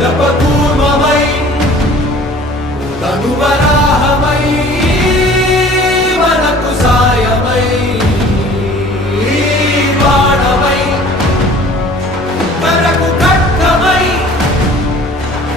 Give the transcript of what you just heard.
தபகூர்மமை தனுவரா